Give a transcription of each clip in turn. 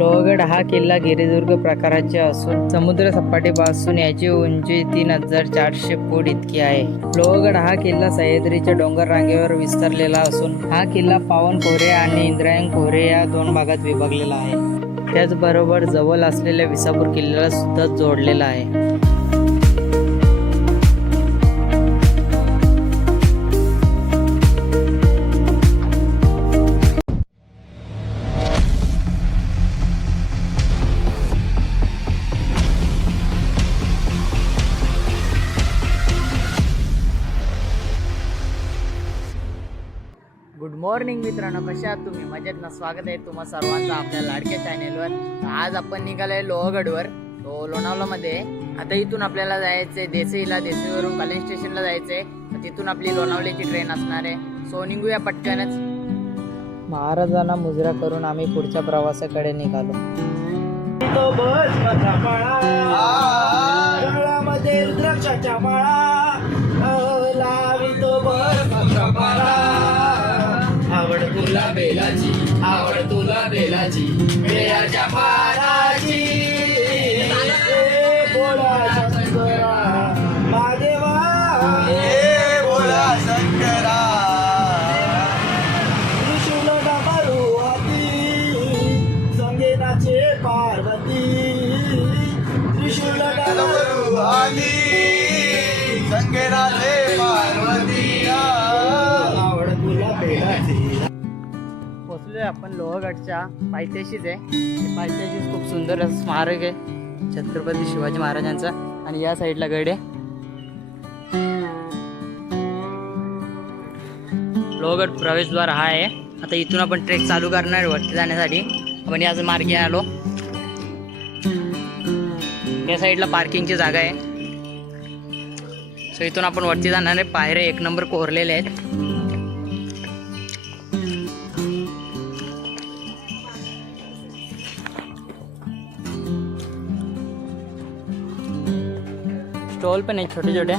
लोहगड हा किल्ला गिरिदुर्ग प्रकाराचे असून समुद्र सपाटीपासून याची उंची 3400 फूट इतकी आहे. लोहगड हा किल्ला सह्याद्रीच्या डोंगर रांगेवर विस्तारलेला असून हा किल्ला पावन खोरे आणि इंद्रायण खोरे या दोन भागात विभागलेला आहे. त्याचबरोबर जवळ असलेल्या विसापूर किल्ल्याला सुद्धा जोडलेला आहे. गुड मॉर्निंग मित्रांनो, कशा आहात तुम्ही? मजेत ना? स्वागत आहे तुम्हा सर्वांचं आपल्या लाडक्या चॅनेलवर. आज आपण निघालोय लोहगडवर, तो लोणावळामध्ये. आता इथून आपल्याला जायचंय देसईला, देसईवरून कल्याण स्टेशनला जायचंय. तिथून आपली लोणावळ्याची ट्रेन असणार आहे. सो निघूया पटकनच. महाराजांना मुजरा करून आम्ही पुढच्या प्रवासाकडे निघालो. रुद्राक्षाच्या माळा लावितो आवड तुला बेलाची, आवड तुला बेलाची, बेलाच्या पाराची. बोला शंकरा महादेवा, बोला शंकरा. त्रिशूल डमरू हाती, संगीताचे पार्वती. त्रिशूल डमरू हाती, संगीताचे पार्वती. आवड तुला बेलाची. पोचलोय आपण लोहगडच्या पायथ्याशीच आहे. पायथ्याशीच खूप सुंदर असं स्मारक आहे छत्रपती शिवाजी महाराजांचा. आणि या साईडला गड आहे. लोहगड प्रवेशद्वार हा आहे. आता इथून आपण ट्रेक चालू करणार वरती जाण्यासाठी. आपण याच मार्गे आलो. या साईडला पार्किंगची जागा आहे. सो इथून आपण वरती जाणार आहे. पायऱ्या एक नंबर कोरलेले आहेत. स्टॉल पण आहेत छोटे छोटे.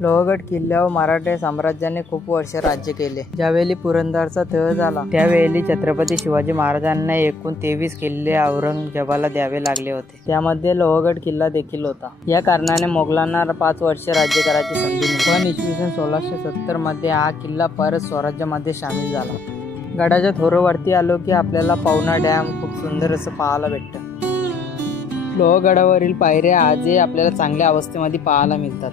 लोहगड किल्ल्यावर मराठा साम्राज्याने खूप वर्ष राज्य केले. ज्यावेळी पुरंदरचा तह झाला त्यावेळी छत्रपती शिवाजी महाराजांना एकूण 23 किल्ले औरंगजेबाला द्यावे लागले होते. त्यामध्ये लोहगड किल्ला देखील होता. या कारणाने मोगलांना 5 वर्ष राज्य करायची संधी मिळाली. पण इसवी सन 1670 मध्ये हा किल्ला परत स्वराज्यामध्ये सामील झाला. गडाच्या थोरावरती आलो की आपल्याला पवना डॅम खूप सुंदर असं पाहायला भेटतं. लोहगडावरील पायऱ्या आजही आपल्याला चांगल्या अवस्थेमध्ये पाहायला मिळतात.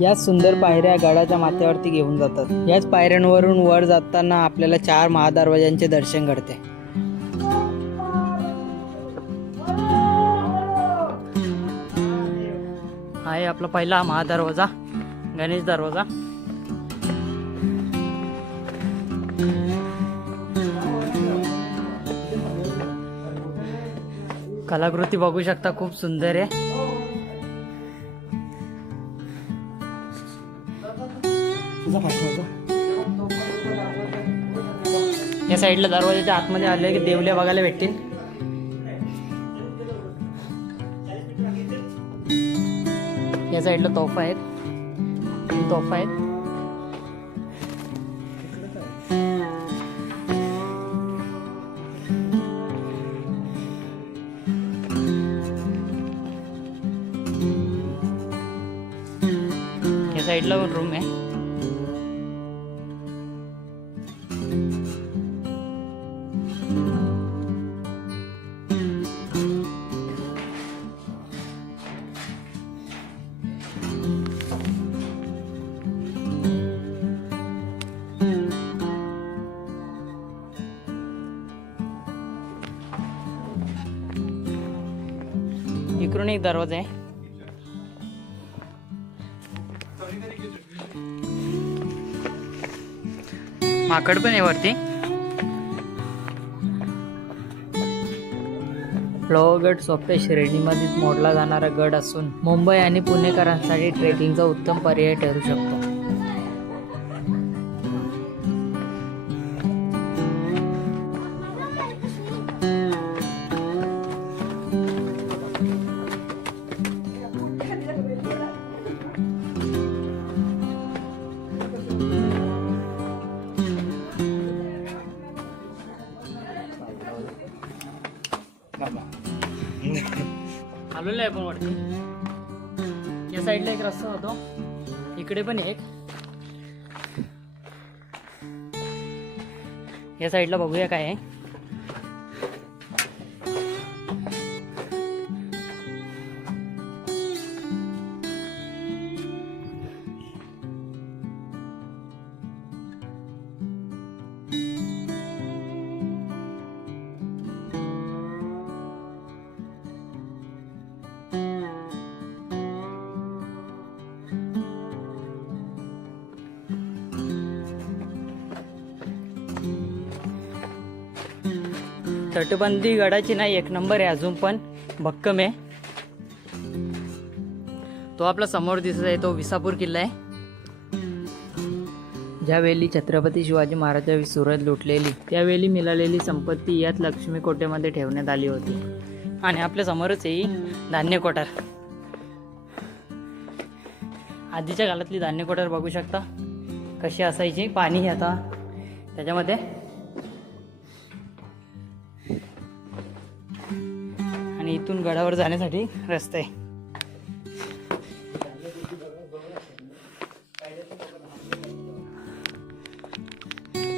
याच सुंदर पायऱ्या गडाच्या माथ्यावरती घेऊन जातात. याच पायऱ्यांवरून वर जाताना आपल्याला 4 महादरवाजांचे दर्शन घडते. आहे आपला पहिला महादरवाजा, गणेश दरवाजा. कलाकृती बघू शकता, खूप सुंदर आहे. या साईडला दरवाजाच्या आतमध्ये आले की देवल्या बघायला भेटतील. या साईडला तोफा आहेत, तोफा आहेत. या साईडला रूम आहे. इकडून एक दरवाजा आहे. माकड पण आहे वरती. लोहगड सोप्या श्रेणीमध्ये मोडला जाणारा गड असून मुंबई आणि पुणेकरांसाठी ट्रेकिंगचा उत्तम पर्याय ठरू शकतो. आलेलो आहे आपण वरती. या साईडला एक रस्ता होतो, इकडे पण एक. या साईडला बघूया काय आहे. तटबंदी गडाची नाही, एक नंबर आहे, अजून पण भक्कम आहे. तो आपला समोर दिसत आहे तो विसापूर किल्ला आहे. ज्यावेळी छत्रपती शिवाजी महाराजांनी सुरत लुटलेली त्यावेळी मिळालेली संपत्ती यात लक्ष्मी कोटेमध्ये ठेवण्यात आली होती. आणि आपल्या समोरच आहे धान्य कोठार. आधीच्या काळातली धान्य कोठार बघू शकता कशी असायची. पाणी आता त्याच्यामध्ये. आणि इथून गडावर जाण्यासाठी रस्ता आहे.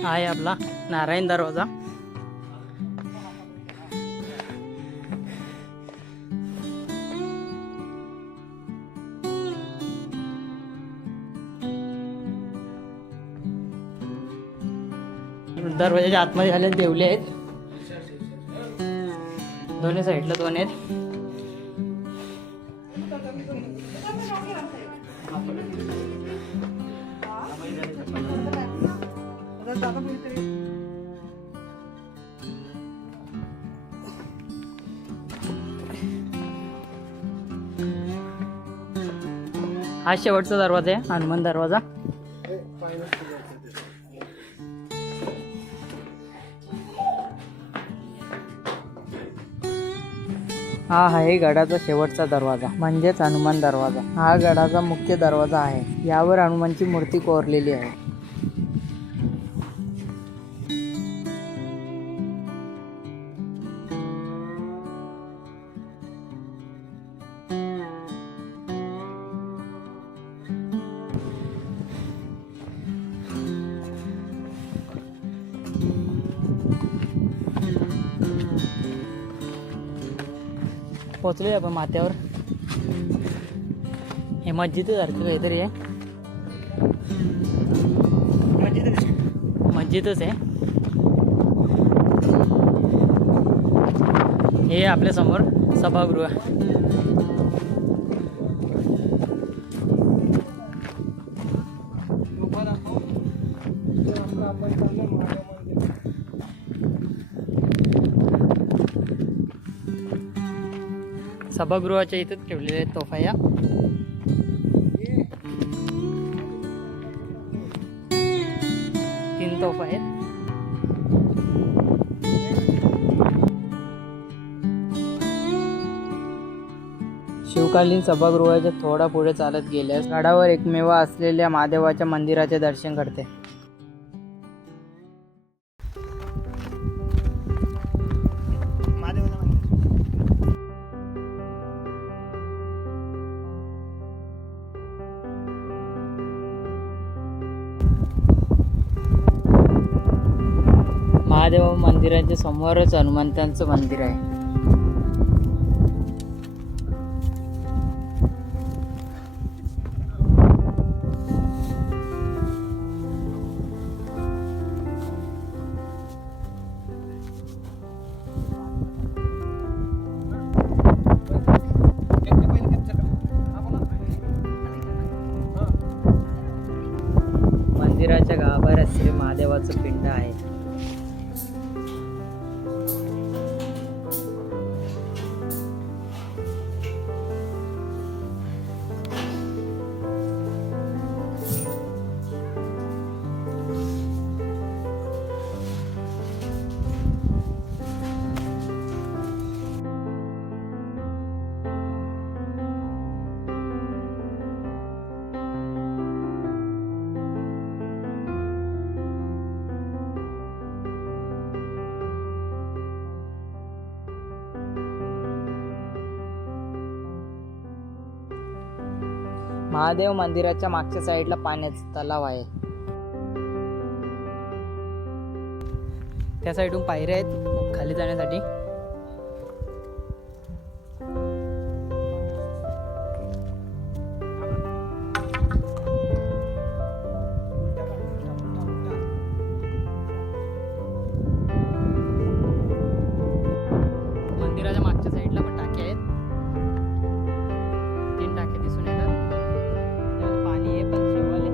हा आहे आपला नारायण दरवाजा. दरवाजाच्या आतमध्ये झाले देवले आहेत, दोन्ही साईडला दोन आहेत. हा शेवटचा दरवाजा आहे, हनुमान दरवाजा. हा आहे गडाचा शेवटचा दरवाजा म्हणजेच हनुमान दरवाजा. हा गडाचा मुख्य दरवाजा आहे. यावर हनुमानची मूर्ती कोरलेली आहे. पोचलोय आपण माथ्यावर. हे मस्जिद सारखं काहीतरी आहे. मस्जिदच आहे. हे आपल्या समोर सभागृह. सभागृहाच्या इथं ठेवलेल्या आहेत तोफा. या 3 तोफा आहेत. शिवकालीन सभागृहाच्या थोडा पुढे चालत गेल्यास गडावर एकमेव असलेल्या महादेवाच्या मंदिराचे दर्शन घडते. महादेव मंदिराच्या समोरच हनुमंतांचं मंदिर आहे. मंदिराच्या गाभाऱ्यात श्री महादेवाचं पिंड आहे. महादेव मंदिराच्या मागच्या साईडला पाण्याचा तलाव आहे. त्या साईडून पायऱ्या आहेत खाली जाण्यासाठी. मंदिराच्या मागच्या साईडला पण टाके आहेत. 3 टाके दिसून येतात. त्यात पाणी आहे पण शेवाल आहे.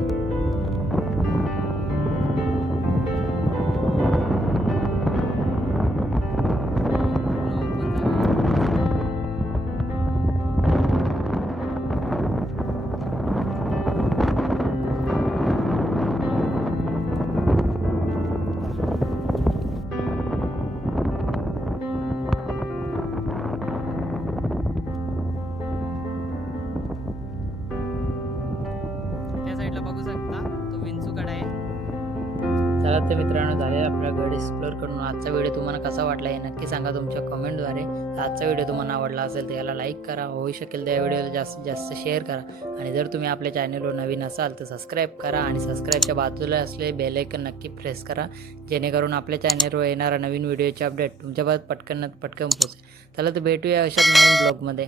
त्या साईडला बघू शकता तो विंचूकडा आहे. चला तर मित्रांनो, झाले आपला गड एक्सप्लोअर करून. आजचा व्हिडिओ तुम्हाला कसा वाटला हे नक्की सांगा तुमच्या कमेंटद्वारे. आजचा व्हिडिओ तुम्हाला आवडला असेल तर याला लाईक करा, होऊ शकेल त्या व्हिडिओला जास्तीत जास्त शेअर करा. आणि जर तुम्ही आपल्या चॅनलवर नवीन असाल तर सबस्क्राईब करा आणि सबस्क्राईबच्या बाजूला असलेले बेल आयकन नक्की प्रेस करा, जेणेकरून आपल्या चॅनलवर येणारा नवीन व्हिडिओचे अपडेट तुमच्यापर्यंत पटकन पोहोचेल. चला तर भेटूया अशाच नवीन ब्लॉगमध्ये.